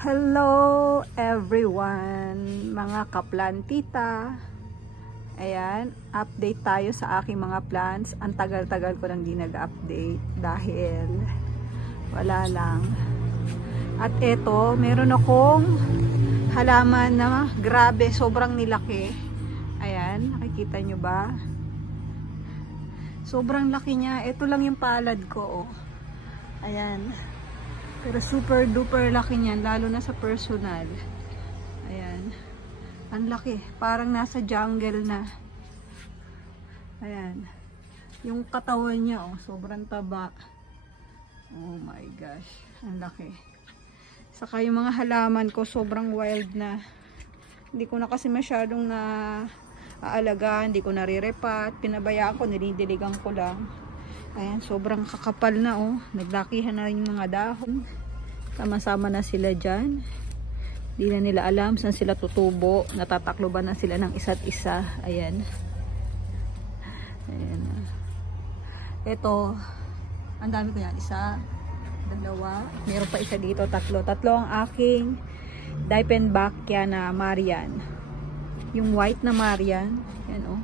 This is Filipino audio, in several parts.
Hello everyone, mga kaplantita. Ayan, update tayo sa aking mga plants. Ang tagal-tagal ko nang di nag-update dahil wala lang. At eto, meron akong halaman na grabe, sobrang nilaki. Ayan, nakikita nyo ba? Sobrang laki niya. Ito lang yung palad ko, oh. Ayan. Pero super duper laki niyan, lalo na sa personal. Ayan. Ang laki. Parang nasa jungle na. Ayan. Yung katawan niya, oh, sobrang taba. Oh my gosh. Ang laki. Saka yung mga halaman ko, sobrang wild na. Hindi ko na kasi masyadong na aalagaan. Hindi ko nare-repat. Pinabayaan ko, nilidiligan ko lang. Ayan, sobrang kakapal na, oh. Naglakihan na rin yung mga dahon. Sama-sama na sila dyan. Hindi na nila alam saan sila tutubo. Natatakloban na sila ng isa't isa. Ayan. Ayan. Ito, ang dami ko yan. Isa, dalawa. Meron pa isa dito, tatlo. Tatlo ang aking Diefenbachia na Marian. Yung white na Marian. Ayan, oh.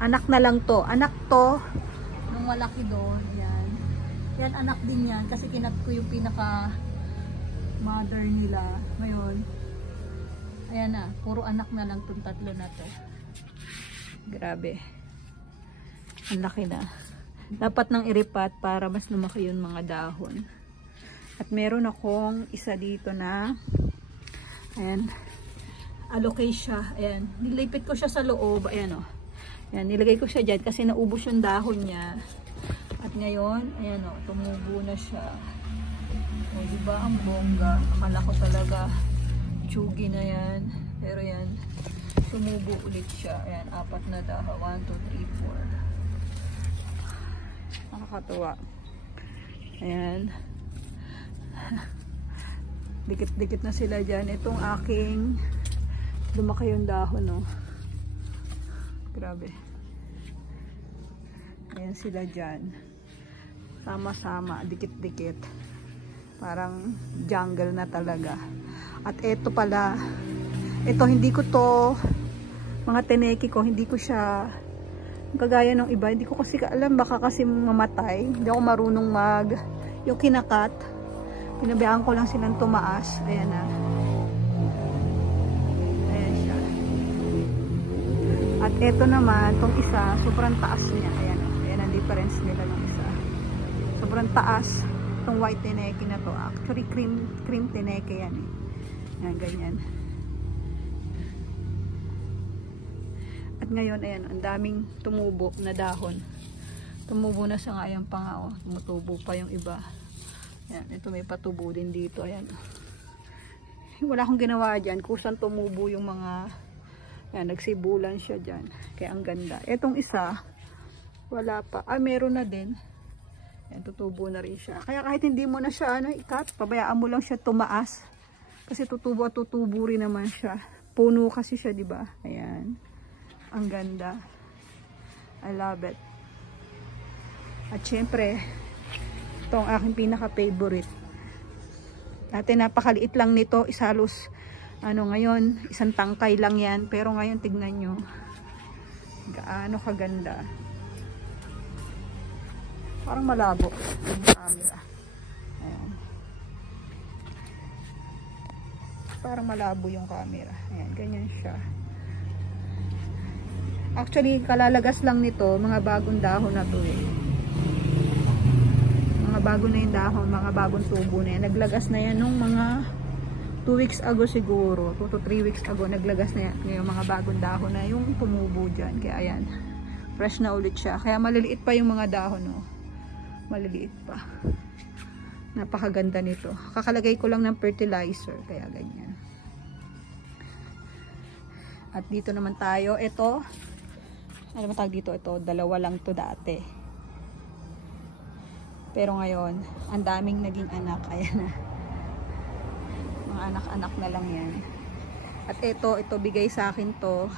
Anak na lang to. Anak to nung malaki doon. Ayan. Yan anak din yan. Kasi kinat ko yung pinaka mother nila. Ngayon. Ayan na. Puro anak na lang itong tatlo na to. Grabe. Ang laki na. Dapat nang iripat para mas lumaki yung mga dahon. At meron akong isa dito na ayan. Alocasia. Ayan. Nilipit ko siya sa loob. Ayan o. Yan, nilagay ko siya dyan kasi naubos yung dahon niya. At ngayon, ayan o, tumubo na siya. O, diba ang bongga? Akala ko talaga, tsugi na yan. Pero yan, tumubo ulit siya. Ayan, 4 na dahon. 1, 2, 3, 4. Nakakatuwa. Ayan. Dikit-dikit na sila dyan. Itong aking, lumaki yung dahon o. Grabe. Ayan sila dyan. Sama-sama. Dikit-dikit. Parang jungle na talaga. At eto pala. Ito hindi ko to mga teneki ko. Hindi ko siya kagaya ng iba. Hindi ko kasi alam. Baka kasi mamatay. Hindi ako marunong yung kinakat. Pinabayaan ko lang silang tumaas. Ayan na. At eto naman, tong isa, sobrang taas niya. Ayan, ayan ang difference nila ng isa. Sobrang taas. Itong white teneke na to. Actually, cream teneke yan eh. Ayan, ganyan. At ngayon, ayan, ang daming tumubo na dahon. Tumubo na sa ngayang pa nga, oh. Tumutubo pa yung iba. Ayan, ito may patubo din dito. Ayan. Wala akong ginawa dyan. Kusang tumubo yung mga yan, nagsibulan siya dyan. Kaya ang ganda. Etong isa, wala pa. Ah, meron na din. Yan, tutubo na rin siya. Kaya kahit hindi mo na siya ikat, pabayaan mo lang siya tumaas. Kasi tutubo at tutubo rin naman siya. Puno kasi siya, di ba? Ayan. Ang ganda. I love it. At syempre, ito ang aking pinaka-favorite. Dati napakaliit lang nito. Isalos ngayon, isang tangkay lang yan. Pero ngayon, tignan nyo. Gaano kaganda. Parang malabo yung camera. Ayan. Parang malabo yung camera. Ayan, ganyan siya. Actually, kalalagas lang nito, mga bagong dahon na to eh. Mga bago na yung dahon, mga bagong tubo na yan. Naglagas na yan nung mga 2 weeks ago siguro, 2 to 3 weeks ago, naglagas na yung mga bagong dahon na yung tumubo dyan. Kaya ayan, fresh na ulit siya. Kaya maliliit pa yung mga dahon, no? Maliliit pa. Napakaganda nito. Kakalagay ko lang ng fertilizer, kaya ganyan. At dito naman tayo, ito, ano ba tawag dito? Ito, dalawa lang to dati. Pero ngayon, ang daming naging anak. Ayan na. Mga anak-anak na lang yan. At ito bigay sa akin to.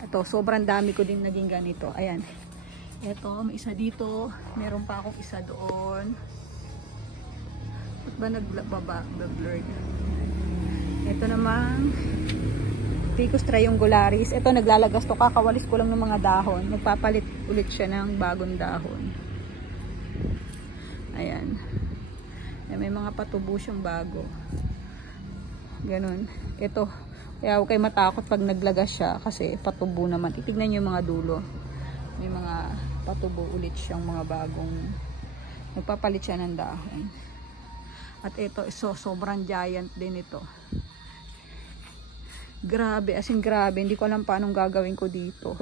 Ito, sobrang dami ko din naging ganito. Ayan. Ito, may isa dito. Meron pa akong isa doon. At ba nag-blurred? Ito namang Ficus triangularis. Ito naglalagas to, kakawalis ko lang ng mga dahon. Magpapalit ulit siya ng bagong dahon. Ayan. May mga patubo siyang bago. Ganun. Ito. Kaya huwag kayo matakot pag naglagas siya kasi patubo naman. Titignan nyo yung mga dulo. May mga patubo ulit siyang mga bagong. Nagpapalit siya ng dahon. At ito, sobrang giant din ito. Grabe, as in grabe. Hindi ko alam paano gagawin ko dito.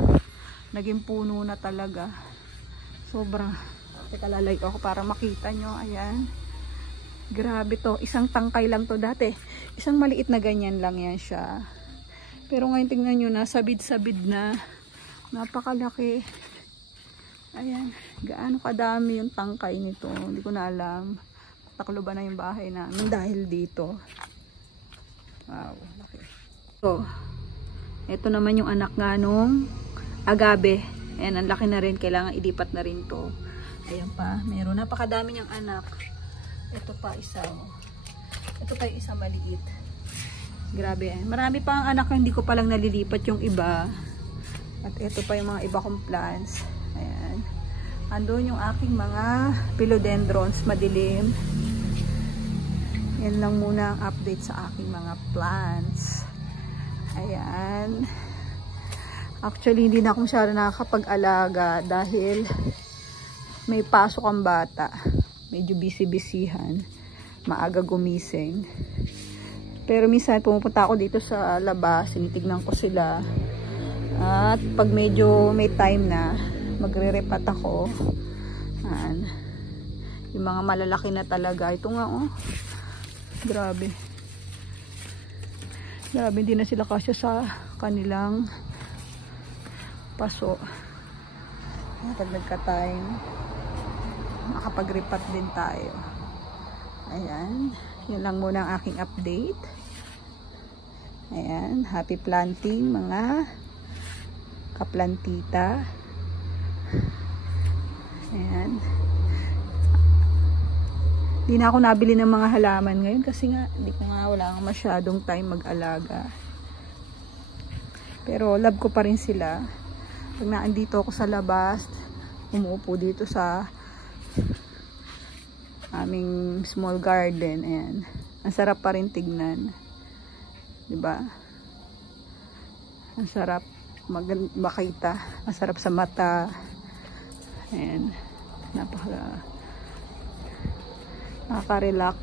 Naging puno na talaga. Sobrang. Teka, lalayo ako para makita nyo. Ayan. Grabe to. Isang tangkay lang to dati. Isang maliit na ganyan lang yan siya. Pero ngayon tingnan nyo na. Sabid-sabid na. Napakalaki. Ayan. Gaano kadami yung tangkay nito. Hindi ko na alam. Takloban na yung bahay namin dahil dito. Wow. Laki. So, ito naman yung anak nga nung agave. Ayan. Ang laki na rin. Kailangan ilipat na rin to. Ayan pa. Meron. Napakadami niyang anak. Ito pa isa. Ito pa yung isa maliit. Grabe. Marami pa ang anak na hindi ko palang nalilipat yung iba. At ito pa yung mga iba kong plants. Ayan. Andun yung aking mga philodendrons madilim. Yan lang muna ang update sa aking mga plants. Ayan. Actually, hindi na ako masyado nakakapag-alaga dahil may pasok ang bata. Medyo busy-busyhan. Maaga gumising. Pero minsan pumupunta ako dito sa labas. Tinitignan ko sila. At pag medyo may time na, magre-repat ako. Ayan. Yung mga malalaki na talaga. Ito nga oh. Grabe. Grabe, hindi na sila kasya sa kanilang paso. Pag nagka-time, makapag-repat din tayo. Ayan. Yun lang muna ang aking update. Ayan. Happy planting mga kaplantita. Ayan. Hindi na ako nabili ng mga halaman ngayon kasi nga hindi ko nga wala nga masyadong time mag-alaga. Pero love ko pa rin sila. Pag naandito ako sa labas, umuupo dito sa aming small garden. Ayan. Ang sarap pa rin tignan. Diba? Ang sarap makita. Ang sarap sa mata. Ayan. Nakaka-relax.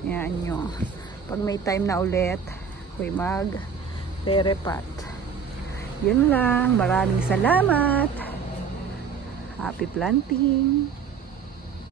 Ayan nyo. Pag may time na ulit, ako'y mag-repat. Yun lang. Maraming salamat. Happy planting.